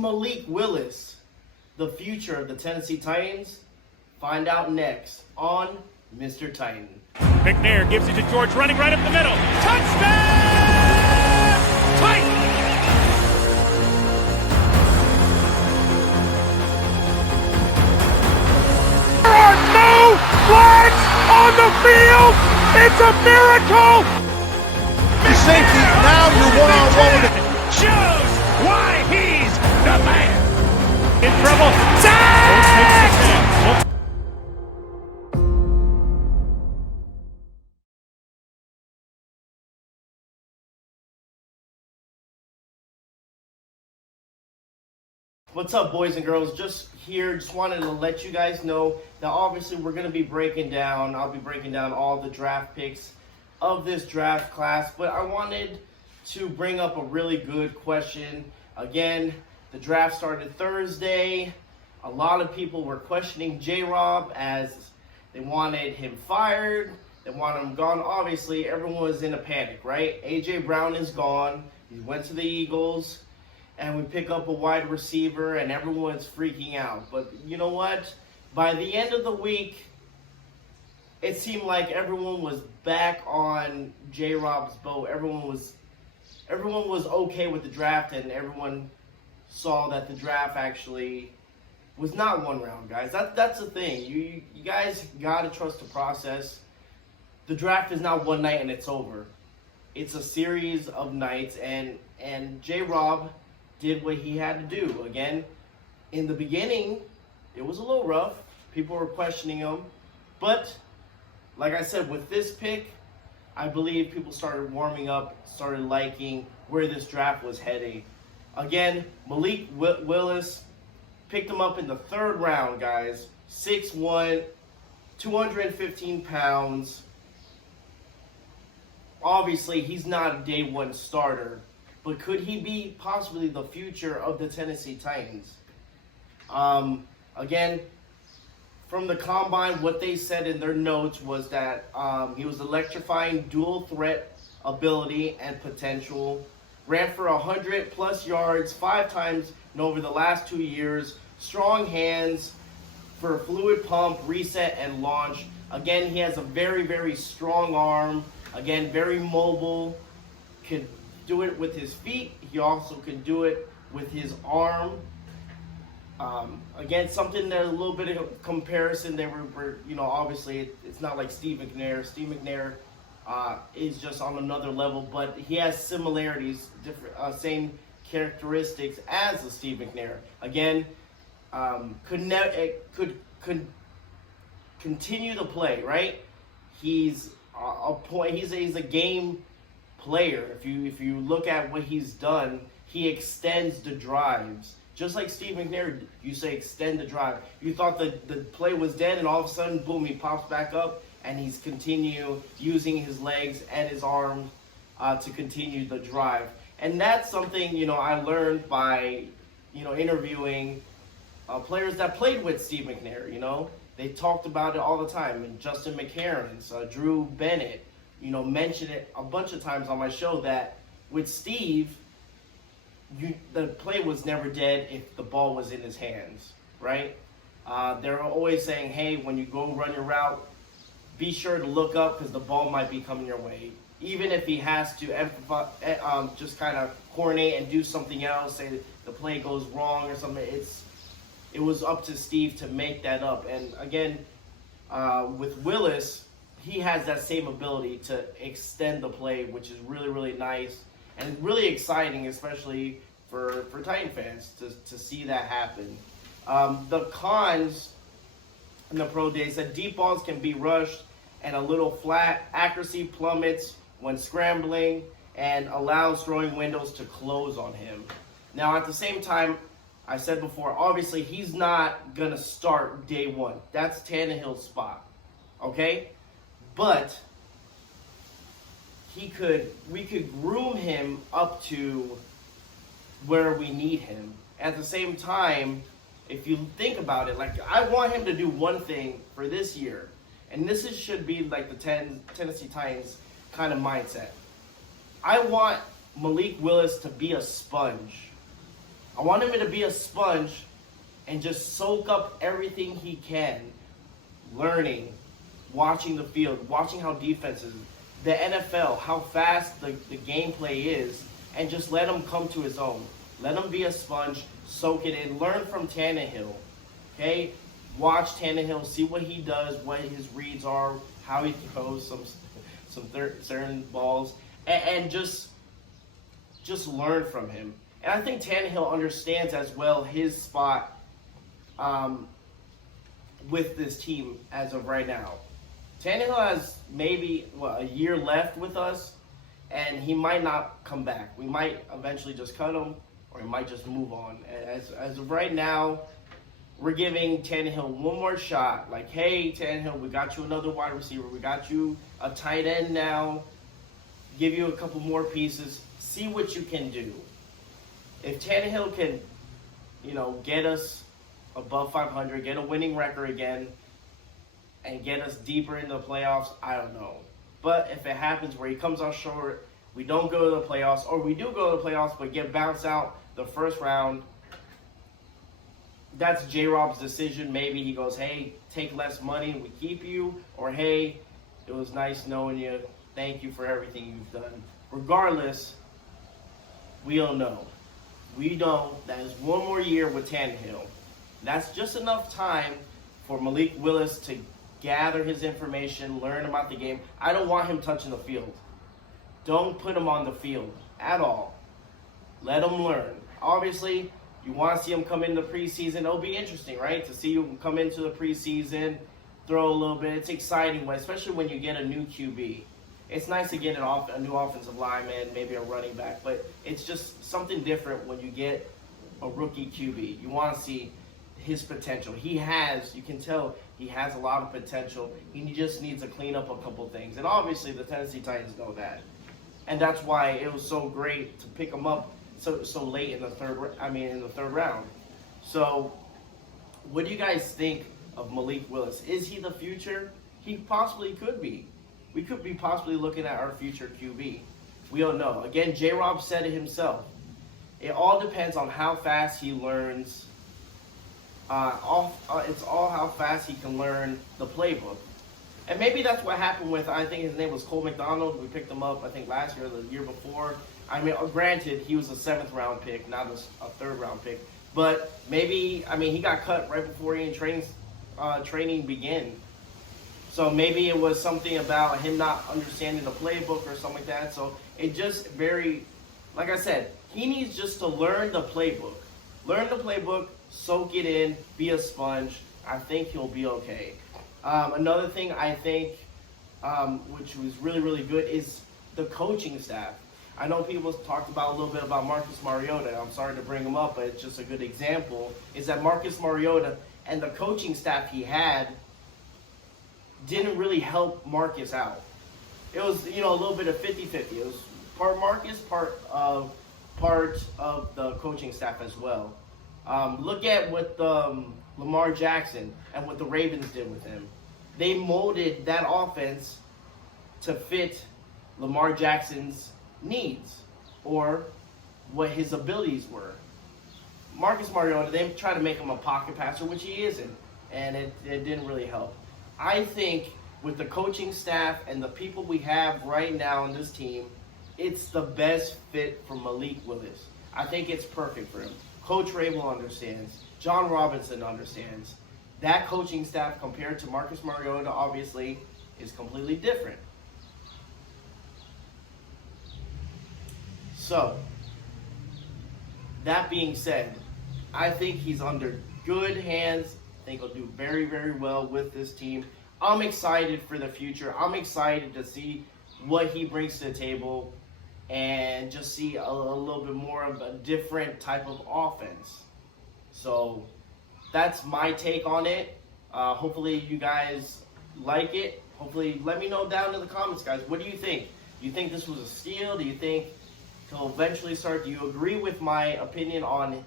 Malik Willis the future of the Tennessee Titans? Find out next on Mr. Titan. McNair gives it to George, running right up the middle. Touchdown! Titans! There are no flags on the field! It's a miracle! The safety, now you're one-on-one with it. Shows why he's the man! In trouble. Sack! What's up, boys and girls? Just wanted to let you guys know that obviously we're going to be I'll be breaking down all the draft picks of this draft class, but I wanted to bring up a really good question. Again, the draft started Thursday. A lot of people were questioning J-Rob as they wanted him fired, they wanted him gone. Obviously, everyone was in a panic, right? A.J. Brown is gone. He went to the Eagles. And we pick up a wide receiver, and everyone's freaking out. But you know what? By the end of the week, it seemed like everyone was back on J-Rob's boat. Everyone was okay with the draft, and everyone saw that the draft actually was not one round, guys. That's the thing. You guys gotta trust the process. The draft is not one night and it's over. It's a series of nights, and J-Rob did what he had to do. Again, in the beginning, it was a little rough. People were questioning him. But, like I said, with this pick, I believe people started warming up, started liking where this draft was heading. Again, Malik Willis picked him up in the third round, guys. 6'1", 215 pounds. Obviously, he's not a day one starter. But could he be possibly the future of the Tennessee Titans? Again, from the combine, what they said in their notes was that he was electrifying dual threat ability and potential. Ran for 100+ yards 5 times over the last 2 years. Strong hands for fluid pump, reset, and launch. Again, he has a very, very strong arm. Again, very mobile. Could do it with his feet. He also can do it with his arm. Again, something that a little bit of comparison. They were obviously it's not like Steve McNair. Steve McNair is just on another level, but he has similarities, different, same characteristics as the Steve McNair. Again, could continue to play, right? He's a game player. If you look at what he's done, he extends the drives. Just like Steve McNair, you say extend the drive. You thought the play was dead, and all of a sudden, boom, he pops back up, and he's continue using his legs and his arms to continue the drive. And that's something, I learned by, interviewing players that played with Steve McNair, They talked about it all the time. And Justin McCarron's, Drew Bennett, mentioned it a bunch of times on my show that with Steve, the play was never dead if the ball was in his hands, right? They're always saying, hey, when you go run your route, be sure to look up because the ball might be coming your way. Even if he has to just kind of coordinate and do something else, say the play goes wrong or something, it was up to Steve to make that up. And again, with Willis, he has that same ability to extend the play, which is really, really nice and really exciting, especially for Titan fans to see that happen. The cons in the pro day said deep balls can be rushed and a little flat. Accuracy plummets when scrambling and allows throwing windows to close on him. Now, at the same time, I said before, obviously he's not going to start day one. That's Tannehill's spot, okay? But we could groom him up to where we need him. At the same time, if you think about it, I want him to do one thing for this year, and should be like the Tennessee Titans kind of mindset. I want Malik Willis to be a sponge. I want him to be a sponge and just soak up everything he can, learning, watching the field, watching how defenses, the NFL, how fast the gameplay is, and just let him come to his own. Let him be a sponge, soak it in, learn from Tannehill. Okay? Watch Tannehill, see what he does, what his reads are, how he throws some certain balls, and just learn from him. And I think Tannehill understands as well his spot with this team as of right now. Tannehill has maybe a year left with us, and he might not come back. We might eventually just cut him, or he might just move on. As of right now, we're giving Tannehill one more shot. Like, hey, Tannehill, we got you another wide receiver. We got you a tight end now. Give you a couple more pieces. See what you can do. If Tannehill can, get us above 500, get a winning record again, and get us deeper into the playoffs, I don't know. But if it happens where he comes out short, we don't go to the playoffs, or we do go to the playoffs but get bounced out the first round, that's J-Rob's decision. Maybe he goes, hey, take less money, we keep you, or hey, it was nice knowing you. Thank you for everything you've done. Regardless, we don't know. We know that is one more year with Tannehill. That's just enough time for Malik Willis to gather his information, learn about the game. I don't want him touching the field. Don't put him on the field at all. Let him learn. Obviously, you want to see him come into the preseason. It'll be interesting, right? To see him come into the preseason, throw a little bit. It's exciting, especially when you get a new QB. It's nice to get a new offensive lineman, maybe a running back, but it's just something different when you get a rookie QB. You want to see his potential. You can tell he has a lot of potential. He just needs to clean up a couple things. And obviously the Tennessee Titans know that. And that's why it was so great to pick him up so late in the third round. So what do you guys think of Malik Willis? Is he the future? He possibly could be. We could be possibly looking at our future QB. We don't know. Again, J-Rob said it himself. It all depends on how fast he learns. It's all how fast he can learn the playbook. And maybe that's what happened with, I think his name was Cole McDonald. We picked him up, I think, last year or the year before. I mean, granted, he was a 7th round pick, not a 3rd round pick. But maybe, he got cut right before training began. So maybe it was something about him not understanding the playbook or something like that. So it just like I said, he needs just to learn the playbook. Learn the playbook, soak it in, be a sponge. I think he'll be okay. Another thing I think, which was really, really good, is the coaching staff. I know people talked about a little bit about Marcus Mariota. I'm sorry to bring him up, but it's just a good example. Is that Marcus Mariota and the coaching staff he had didn't really help Marcus out. It was, a little bit of 50-50. It was part Marcus, part of the coaching staff as well. Look at what Lamar Jackson and what the Ravens did with him. They molded that offense to fit Lamar Jackson's needs or what his abilities were. Marcus Mariota, they tried to make him a pocket passer, which he isn't, and it didn't really help. I think with the coaching staff and the people we have right now on this team, it's the best fit for Malik Willis. I think it's perfect for him. Coach Rabel understands. John Robinson understands. That coaching staff compared to Marcus Mariota, obviously, is completely different. So, that being said, I think he's under good hands. I think he'll do very, very well with this team. I'm excited for the future. I'm excited to see what he brings to the table and just see a little bit more of a different type of offense. So that's my take on it. Hopefully you guys like it. Hopefully let me know down in the comments, guys. What do you think? Do you think this was a steal? Do you think he'll eventually start? Do you agree with my opinion on,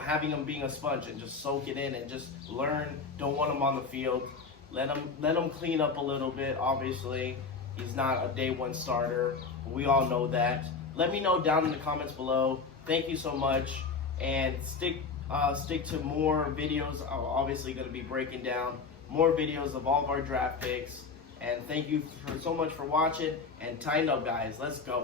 having him being a sponge and just soak it in and just learn? Don't want him on the field. Let him clean up a little bit. Obviously, he's not a day one starter. We all know that. Let me know down in the comments below. Thank you so much. and stick to more videos. I'm obviously going to be breaking down more videos of all of our draft picks. And thank you so much for watching. And tighten up, guys. Let's go.